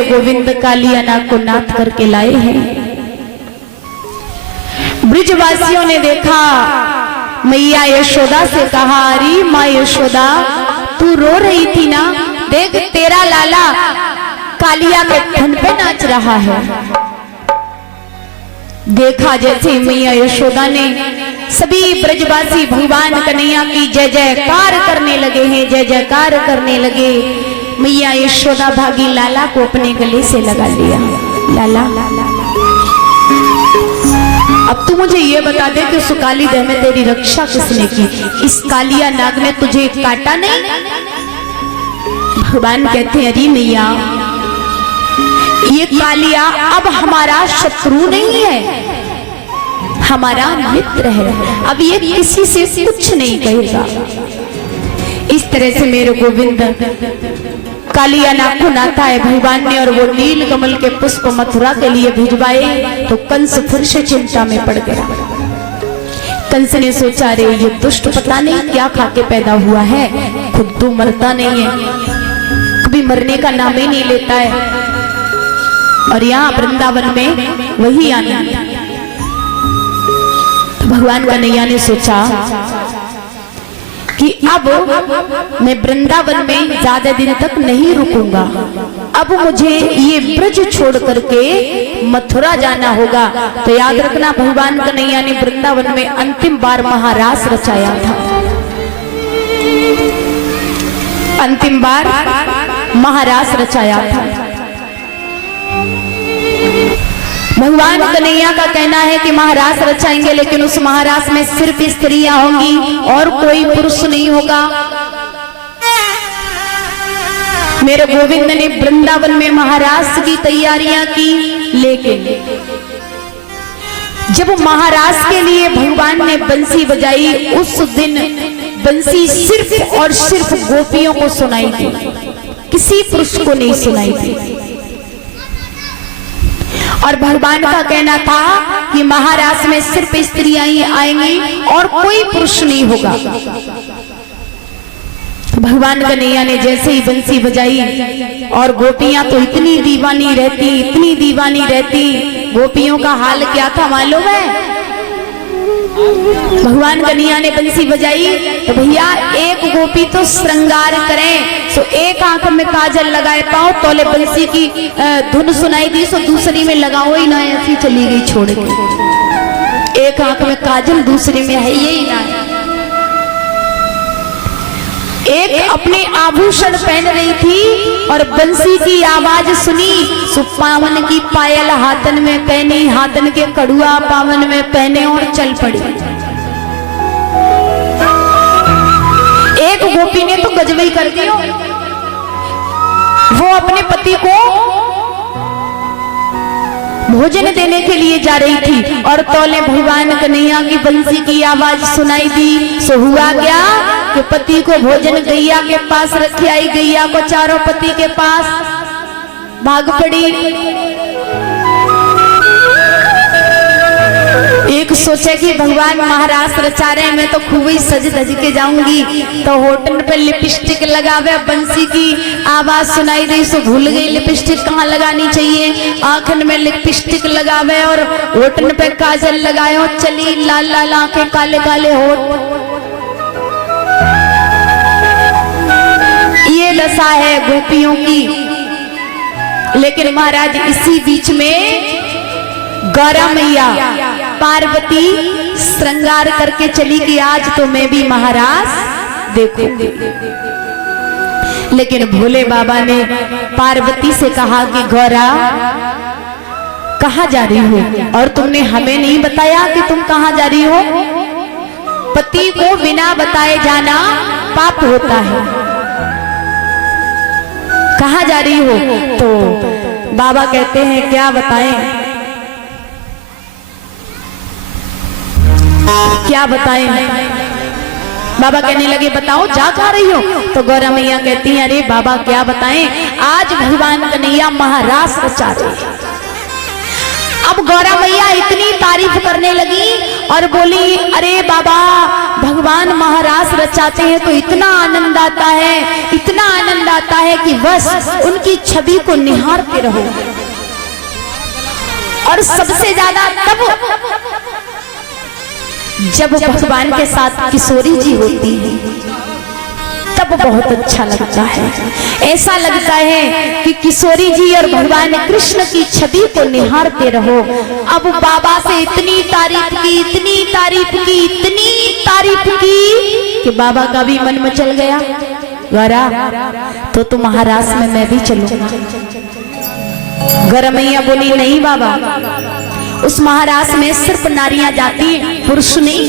मेरे गोविंद कालिया नाग को नाथ करके लाए हैं। ब्रिजवासियों ने देखा, मैया यशोदा से कहा, अरे माँ यशोदा तू रो रही थी ना, देख तेरा लाला कालिया के ठंड पे नाच रहा है। देखा जैसे मैया यशोदा ने सभी ब्रजवासी भगवान कन्हैया की जय जयकार करने लगे हैं, जय जयकार करने लगे। मैया यशोदा भागी लाला को अपने गले से लगा लिया। लाला अब तू मुझे ये बता दे कि उस काली देह में तेरी रक्षा किसने की? इस कालिया नाग ने तुझे काटा नहीं? भगवान कहते हैं, अरे मैया ये कालिया अब हमारा शत्रु नहीं है, हमारा मित्र है। अब ये किसी से कुछ नहीं कहेगा। इस तरह से मेरे गोविंद कालिया नाग को नाथा है भगवान ने, और वो नील कमल के पुष्प मथुरा के लिए भिजवाए। तो कंस फिर से चिंता में पड़ गया। कंस ने सोचा, रे ये दुष्ट पता नहीं क्या खा के पैदा हुआ है, खुद तो मरता नहीं है, कभी मरने का नाम ही नहीं लेता है, और यहाँ वृंदावन में वही आना। तो भगवान कन्हैया ने सोचा कि अब मैं वृंदावन में ज्यादा दिन तक नहीं रुकूंगा, अब मुझे ये ब्रज छोड़ करके मथुरा जाना होगा। तो याद रखना, भगवान कन्हैया ने वृंदावन में अंतिम बार महारास रचाया था। अंतिम बार महारास रचाया था। भगवान कन्हैया का कहना है कि महारास रचाएंगे, लेकिन उस महारास में सिर्फ स्त्रियां होंगी और कोई पुरुष नहीं होगा। मेरे गोविंद ने वृंदावन में महारास की तैयारियां की, लेकिन जब महारास के लिए भगवान ने बंसी बजाई, उस दिन बंसी सिर्फ और सिर्फ गोपियों को सुनाई थी, किसी पुरुष को नहीं सुनाई थी। और भगवान का कहना था कि महारास में सिर्फ स्त्रियां ही आएंगी और कोई पुरुष नहीं होगा। भगवान कन्हैया ने जैसे ही बंसी बजाई, और गोपियां तो इतनी दीवानी रहती, इतनी दीवानी रहती। गोपियों का हाल क्या था मालूम है? भगवान कन्हैया ने बंसी बजाई तो भैया एक गोपी तो श्रृंगार करें, सो एक आंख में काजल लगाए पाओ, तोले बंसी की धुन सुनाई दी, सो दूसरी में लगाओ ही ना, ऐसी चली गई छोड़ के। एक आंख में काजल, दूसरी में है यही ना। एक अपने आभूषण पहन रही थी और बंसी की आवाज सुनी, सो पावन की पायल हाथन में पहनी, हाथन के कड़ुआ पावन में पहने और चल पड़ी। एक गोपी ने तो गजबई कर दी, वो अपने पति को भोजन देने के लिए जा रही थी, और तौले भगवान कन्हैया की बंसी की आवाज सुनाई दी। सो हुआ क्या कि पति को भोजन गैया के पास रखी आई, गैया को चारों पति के पास भाग पड़ी। एक सोचे कि भगवान महारास रचा रहे, मैं तो खूब ही सज धज के जाऊंगी, तो होठन पे लिपस्टिक लगावे, बंसी की आवाज सुनाई दी, सो भूल गई लिपस्टिक कहाँ लगानी चाहिए। आंखन में लिपस्टिक लगावे और होठन पे काजल लगाए, और चली लाल लाल आंखें, काले काले होठ। ये दशा है गोपियों की। लेकिन महाराज इसी बीच में गौरा मैया पार्वती श्रृंगार करके चली कि आज तो मैं भी महारास देखूंगी। लेकिन भोले बाबा ने पार्वती से कहा कि गौरा कहाँ जा रही हो, और तुमने हमें नहीं बताया कि तुम कहाँ जा रही हो। पति को बिना बताए जाना पाप होता है। कहाँ जा रही हो? तो बाबा कहते हैं क्या बताएं, क्या बताएं। बाबा कहने लगे बताओ जा खा रही हो? तो गौरा मैया कहती हैं अरे बाबा क्या बताएं, आज भगवान कन्हैया महारास रचा रहे। अब गौरा मैया इतनी तारीफ करने लगी और बोली अरे बाबा भगवान महारास रचाते हैं तो इतना आनंद आता है, इतना आनंद आता है कि बस उनकी छवि को निहारते रहो। और सबसे ज्यादा तब जब भगवान के साथ किशोरी जी होती है, तब बहुत अच्छा लगता है। ऐसा लगता है कि किशोरी जी और भगवान कृष्ण की छवि को निहारते रहो। अब बाबा से इतनी तारीफ की, इतनी तारीफ की, इतनी तारीफ की कि बाबा का भी मन मचल गया। गौरा तो तुम महारास में मैं भी चलूंगा। गौरमैया बोली नहीं बाबा, उस महारास में सिर्फ नारियां जाती, पुरुष नहीं।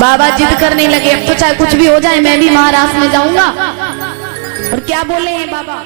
बाबा जिद करने लगे, अब तो चाहे कुछ भी हो जाए मैं भी महारास में जाऊंगा। और क्या बोले हैं बाबा?